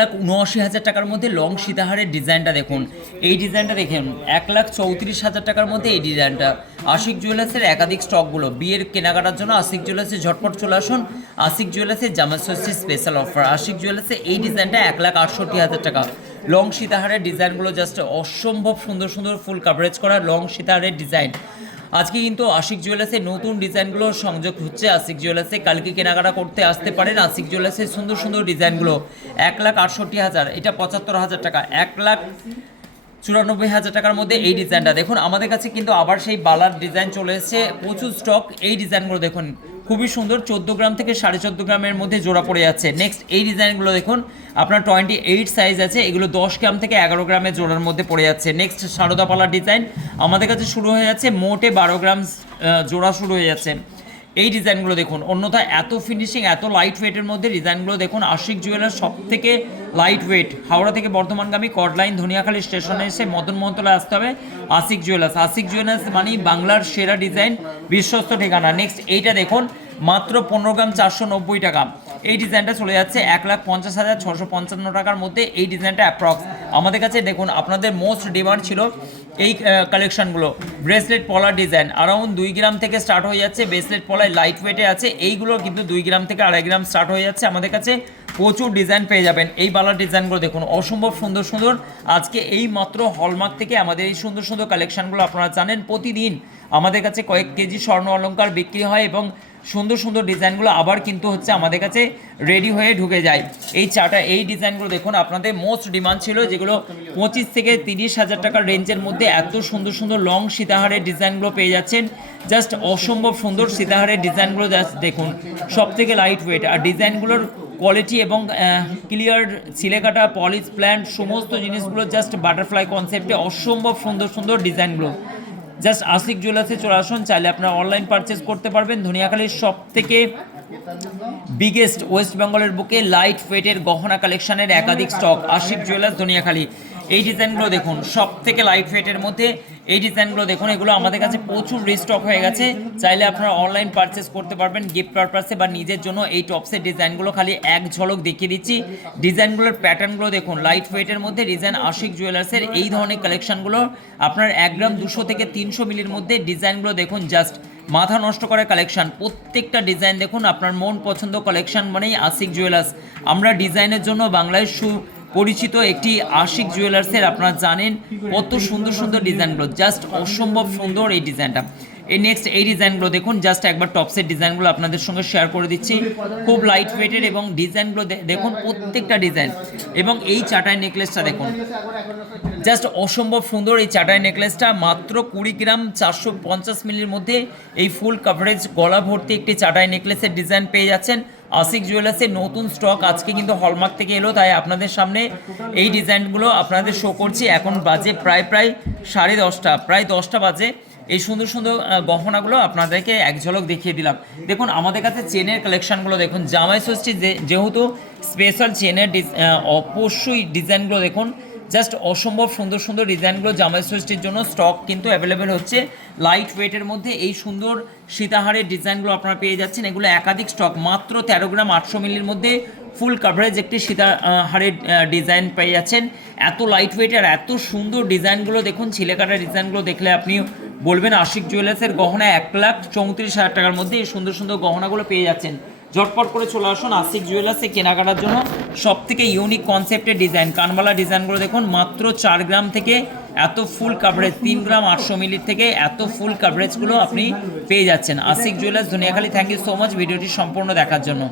লাখ উনআশি হাজার টাকার মধ্যে লং সীতাহারের ডিজাইনটা দেখুন। এই ডিজাইনটা দেখুন, এক লাখ চৌত্রিশ হাজার টাকার মধ্যে এই ডিজাইনটা আশিক জুয়েলার্সের একাধিক স্টকগুলো বিয়ের কেনাকাটার জন্য আশিক জুয়েলার্সে ঝটপট চলে আসুন। আশিক জুয়েলার্সের জামাষষ্ঠী স্পেশাল অফার আশিক জুয়েলার্সে এই ডিজাইনটা এক লাখ আটষট্টি হাজার টাকা। লং সীতাহারের ডিজাইনগুলো জাস্ট অসম্ভব সুন্দর সুন্দর ফুল কাভারেজ করা লং সীতাহারের ডিজাইন আজকে কিন্তু আশিক জুয়েলার্সের নতুন ডিজাইনগুলো সংযোগ হচ্ছে। আশিক জুয়েলার্সে কালকে কেনাকাটা করতে আসতে পারেন। আশিক জুয়েলার্সের সুন্দর সুন্দর ডিজাইনগুলো। এক লাখ আটষট্টি হাজার, এটা পঁচাত্তর হাজার টাকা। এক লাখ চুরানব্বই হাজার টাকার মধ্যে এই ডিজাইনটা। দেখুন, আমাদের কাছে কিন্তু আবার সেই বালার ডিজাইন চলে এসেছে। প্রচুর স্টক এই ডিজাইনগুলো দেখুন। খুবই সুন্দর, চোদ্দ গ্রাম থেকে সাড়ে চোদ্দ গ্রামের মধ্যে জোড়া পড়ে যাচ্ছে। নেক্সট এই ডিজাইনগুলো দেখুন, আপনার টোয়েন্টি এইট সাইজ আছে, এগুলো দশ গ্রাম থেকে এগারো গ্রামের জোড়ার মধ্যে পড়ে যাচ্ছে। নেক্সট সারদা পালার ডিজাইন আমাদের কাছে শুরু হয়ে যাচ্ছে, মোটে বারো গ্রাম জোড়া শুরু হয়ে যাচ্ছে। এই ডিজাইনগুলো দেখুন, অন্যথা এত ফিনিশিং এত লাইট ওয়েটের মধ্যে ডিজাইনগুলো দেখুন, আশিক জুয়েলার সব থেকে লাইট ওয়েট হাওড়া থেকে বর্ধমানগামী কডলাইন ধনিয়াখালী স্টেশনে এসে মদন মহন্তলায় আসতে হবে আশিক জুয়েলার্স আশিক জুয়েলার্স মানে বাংলার সেরা ডিজাইন, বিশ্বস্ত ঠিকানা। নেক্সট এইটা দেখুন, মাত্র পনেরো গ্রাম চারশো নব্বই টাকা। এই ডিজাইনটা চলে যাচ্ছে এক লাখ পঞ্চাশ হাজার ছশো পঞ্চান্ন টাকার মধ্যে এই ডিজাইনটা অ্যাপ্রক্স আমাদের কাছে দেখুন, আপনাদের মোস্ট ডিমান্ড ছিল এই কালেকশনগুলো ব্রেসলেট পলার ডিজাইন অ্যারাউন্ড দুই গ্রাম থেকে স্টার্ট হয়ে যাচ্ছে। ব্রেসলেট পলায় লাইট ওয়েটে আছে। এইগুলো কিন্তু দুই গ্রাম থেকে আড়াই গ্রাম স্টার্ট হয়ে যাচ্ছে আমাদের কাছে। প্রচুর ডিজাইন পেয়ে যাবেন। এই বালার ডিজাইনগুলো দেখুন, অসম্ভব সুন্দর সুন্দর। আজকে এই মাত্র হলমার্ক থেকে আমাদের এই সুন্দর সুন্দর কালেকশনগুলো আপনারা জানেন। প্রতিদিন আমাদের কাছে কয়েক কেজি স্বর্ণ অলঙ্কার বিক্রি হয় এবং সুন্দর সুন্দর ডিজাইনগুলো আবার কিন্তু হচ্ছে আমাদের কাছে রেডি হয়ে ঢুকে যায়। এই চাটা এই ডিজাইনগুলো দেখুন, আপনাদের মোস্ট ডিমান্ড ছিল যেগুলো পঁচিশ থেকে তিরিশ হাজার টাকার রেঞ্জের মধ্যে এত সুন্দর সুন্দর লং সীতাহারের ডিজাইনগুলো পেয়ে যাচ্ছেন। জাস্ট অসম্ভব সুন্দর সীতাহারের ডিজাইনগুলো জাস্ট দেখুন। সব থেকে লাইট ওয়েট আর ডিজাইনগুলোর কোয়ালিটি এবং ক্লিয়ার সিলেকাটা পলিশ প্ল্যান্ট সমস্ত জিনিসগুলো জাস্ট বাটারফ্লাই কনসেপ্টে অসম্ভব সুন্দর সুন্দর ডিজাইনগুলো। জাস্ট আশিক জুয়েলার্সে চলে আসুন, চাইলে আপনারা অনলাইন পারচেস করতে পারবেন। ধনিয়াখালীর সব থেকে বিগেস্ট ওয়েস্ট বেঙ্গলের বুকে লাইট ওয়েটের গহনা কালেকশনের একাধিক স্টক আশিক জুয়েলার্স ধনিয়াখালী। এই ডিজাইনগুলো দেখুন সব থেকে লাইট ওয়েটের মধ্যে এই ডিজাইনগুলো দেখুন, এগুলো আমাদের কাছে প্রচুর রিস্টক হয়ে গেছে। চাইলে আপনারা অনলাইন পারচেস করতে পারবেন গিফট পারপাসে বা নিজের জন্য এই টপসের ডিজাইনগুলো। খালি এক ঝলক দেখিয়ে দিচ্ছি। ডিজাইনগুলোর প্যাটার্নগুলো দেখুন লাইট ওয়েটের মধ্যে ডিজাইন আশিক জুয়েলার্সের এই ধরনের কালেকশনগুলো আপনার এক গ্রাম দুশো থেকে তিনশো মিলির মধ্যে ডিজাইনগুলো দেখুন জাস্ট মাথা নষ্ট করা কালেকশান প্রত্যেকটা ডিজাইন দেখুন, আপনার মন পছন্দ কালেকশান মানেই আশিক জুয়েলার্স আমরা ডিজাইনের জন্য বাংলায় সু পরিচিত একটি আশিক জুয়েলার্সের আপনারা জানেন কত সুন্দর সুন্দর ডিজাইনগুলো জাস্ট অসম্ভব সুন্দর এই ডিজাইনটা। এই নেক্সট এই ডিজাইনগুলো দেখুন জাস্ট একবার টপসের ডিজাইনগুলো আপনাদের সঙ্গে শেয়ার করে দিচ্ছি। খুব লাইট ওয়েটের এবং ডিজাইনগুলো দেখুন প্রত্যেকটা ডিজাইন। এবং এই চাটাই নেকলেসটা দেখুন। জাস্ট অসম্ভব সুন্দর এই চাটাই নেকলেসটা মাত্র কুড়ি গ্রাম চারশো পঞ্চাশ মিলির মধ্যে এই ফুল কাভারেজ গলা ভর্তি একটি চাটাই নেকলেসের ডিজাইন পেয়ে যাচ্ছেন। আশিক জুয়েলার্সের নতুন স্টক আজকে কিন্তু হলমার্ক থেকে এলো, তাই আপনাদের সামনে এই ডিজাইনগুলো আপনাদের শো করছি। এখন বাজে প্রায় প্রায় সাড়ে দশটা, প্রায় দশটা বাজে। এই সুন্দর সুন্দর গহনাগুলো আপনাদেরকে এক ঝলক দেখিয়ে দিলাম। দেখুন, আমাদের কাছে চেনের কালেকশানগুলো দেখুন, জামাই ষষ্ঠী যেহেতু স্পেশাল চেনের অবশ্যই ডিজাইনগুলো দেখুন। জাস্ট অসম্ভব সুন্দর সুন্দর ডিজাইনগুলো জামাই ষষ্ঠীর জন্য স্টক কিন্তু অ্যাভেলেবেল হচ্ছে। লাইট ওয়েটের মধ্যে এই সুন্দর সীতাহারের ডিজাইনগুলো আপনারা পেয়ে যাচ্ছেন। এগুলো একাধিক স্টক মাত্র তেরো গ্রাম আটশো মিলির মধ্যে ফুল কাভারেজ একটি সীতাহারের ডিজাইন পেয়ে যাচ্ছেন। এত লাইট ওয়েট আর এত সুন্দর ডিজাইনগুলো দেখুন, ছিলেকাটা ডিজাইনগুলো দেখলে আপনি বলবেন আশিক জুয়েলার্সের গহনা এক লাখ চৌত্রিশ হাজার টাকার মধ্যে এই সুন্দর সুন্দর গহনাগুলো পেয়ে যাচ্ছেন। ঝটপট করে চলে আসুন আশিক জুয়েলার্সে কেনাকাটার জন্য। সব থেকে ইউনিক কনসেপ্টের ডিজাইন কানবালা ডিজাইনগুলো দেখুন, মাত্র চার গ্রাম থেকে এত ফুল কাভারেজ তিন গ্রাম আটশো মিলির থেকে এত ফুল কাভারেজগুলো আপনি পেয়ে যাচ্ছেন। Ashik jewellers Duniyakhali thank you so much ভিডিওটি সম্পূর্ণ দেখার জন্য।